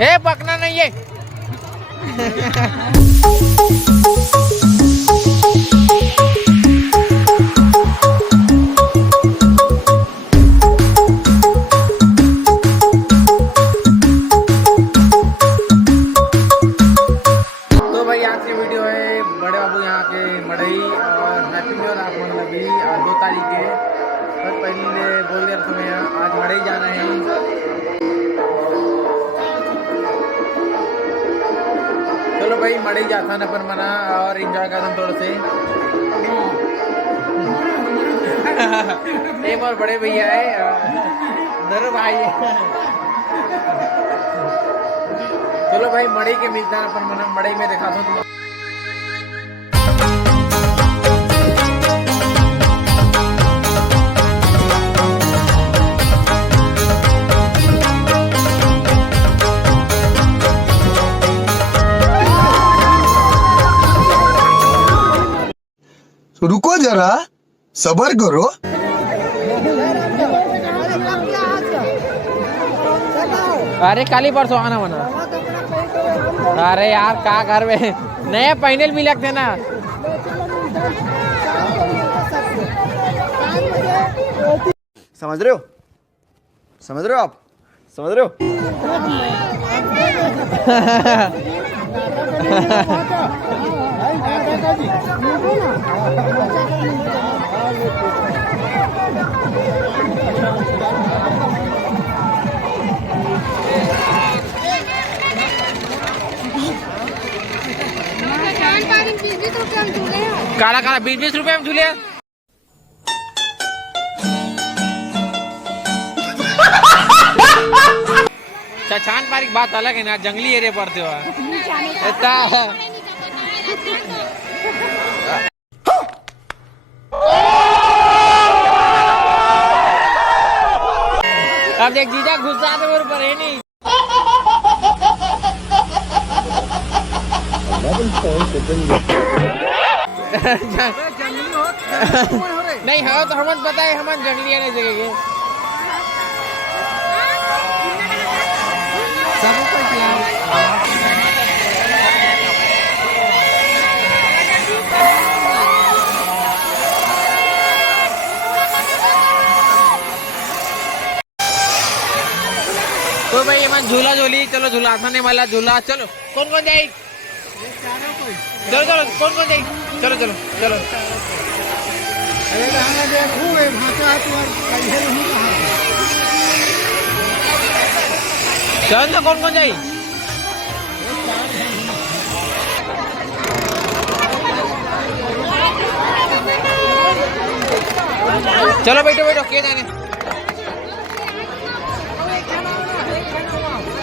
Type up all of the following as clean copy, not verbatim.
ए पकना नहीं है। तो भाई आज की वीडियो है बड़े बाबू यहाँ के मड़ई और हैप्पी न्यू ईयर आप मतलब भी 2 तारीख के बस पहले बोल दिया तुम्हें आज मड़ई जाना है। चलो भाई मड़ई जाता ना अपन मना और एंजॉय करता थोड़े से। एक और बड़े भैया है दरो भाई है। चलो भाई मड़ई के मिलता है अपन मना मड़ई में दिखा दो तुम। रुको जरा सबर करो। अरे कल ही परसों आना मना। अरे यार का घर में नया पैनल भी लगते ना। समझ रहे हो आप समझ रहे हो। काला काला 20-20 रुपए में झूले। छान पारिक बात अलग है ना, जंगली एरिया पड़ते हो। अब देख जीजा गुस्सा तो मेरे ऊपर है नहीं। नहीं हो तो हमें पता है, हमें जंगली नहीं जगह तो भाई हमारा झूला झूली। चलो झूला आसाने वाला झूला। चलो कौन कौन जाए? चलो चलो कौन कौन जाए? चलो चलो चलो चल तो कौन कौन जाए? चलो बैठो बैठो के जाने।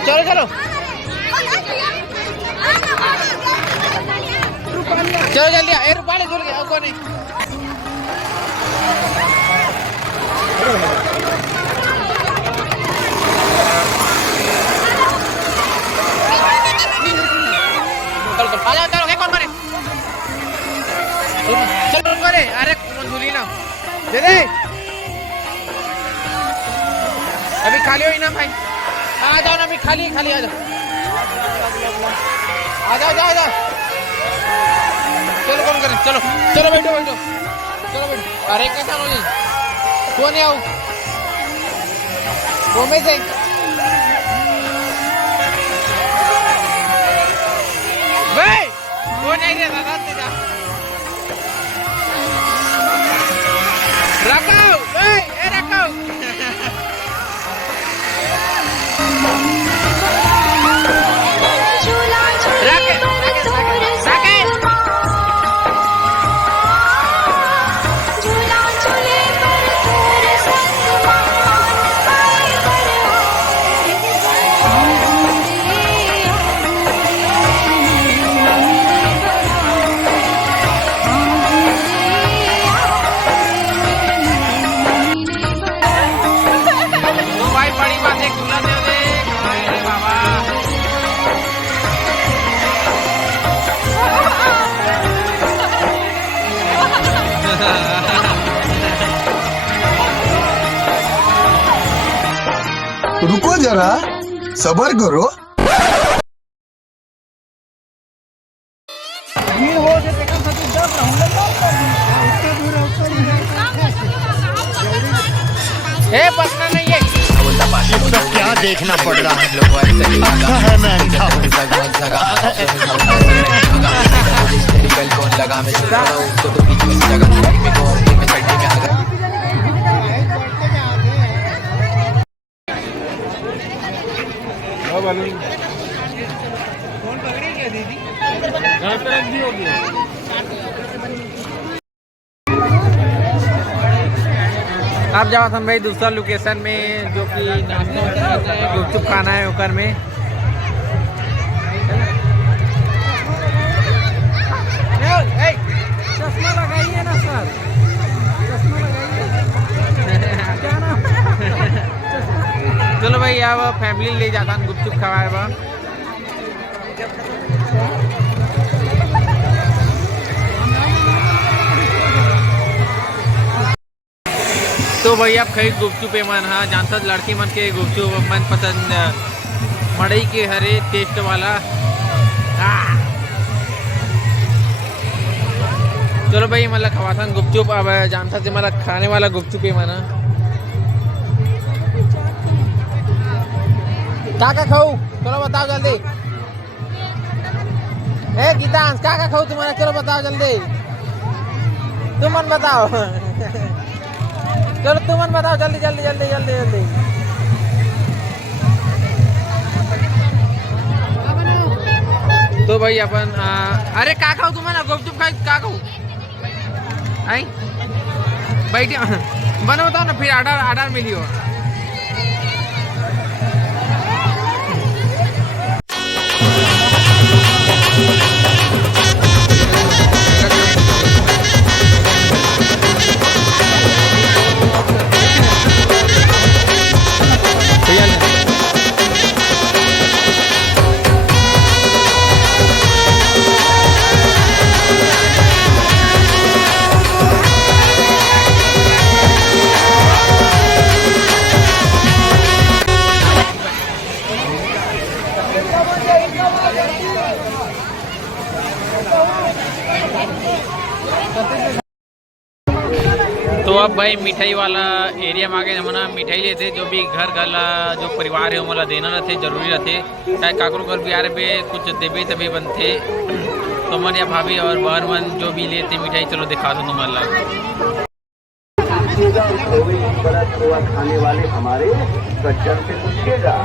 चलो चलो चलो जल्दी ए रुपाले झूल गया कौन नहीं। चलो चलो आ जाओ चलो कौन करे? चलो कौन करे? अरे कौन झूली ना दे दे अभी खाली हो ही ना भाई। आ जाओ ना अभी खाली खाली आ जाओ आ जाओ जाओ जाओ। चलो कौन करे? चलो चलो बैठो बैठो चलो बैठो। अरे कैसा नहीं कौन है? आओ वो में से भाई कौन नहीं रे दादा से जा रखो भाई ए रखो। बड़ी बात है झूला दे दे बाबा। रुको जरा सबर करो। पकना नहीं है। क्या देखना पड़ रहा है अच्छा है मैं अंधा हूँ आप जाओ हम भाई दूसरा लोकेशन में जो कि नाश्ता है, गुपचुप खाना है ओकर में। चश्मा लगाइए ना सर, चश्मा लगाइए। चलो भाई अब फैमिली ले जाता हूँ गुपचुप खवाए बा। तो भाई आप खरीद गुपचुप मन हाँ जानता लड़की मन के गुपचुप मन पसंद मड़ई के हरे टेस्ट वाला। चलो भाई मतलब खवाता गुपचुप। अब जानता से मतलब खाने वाला गुपचुप है मना क्या खाऊ। चलो बताओ जल्दी। ए गीतांश क्या खाऊ तुम्हारा, चलो बताओ जल्दी। तुम मन बताओ। चलो तुम मन बताओ जल्दी जल्दी जल्दी जल्दी जल्दी। तो भाई अपन अरे क्या खाऊ तुम्हारा गुपचुप खाई क्या खाऊ आई बैठ बनो बताओ ना फिर आर्डर आर्डर मिलियो। तो अब भाई मिठाई वाला एरिया में आगे हमना मिठाई लेते जो भी घर घर जो परिवार है वो देना रहते जरूरी रहते चाहे काकरो घर बिहार पे कुछ देवे तभी बनते। तो मन या भाभी और बहन मन जो भी लेते मिठाई चलो दिखा दो तुम खाने वाले हमारे सज्जन से पूछिएगा।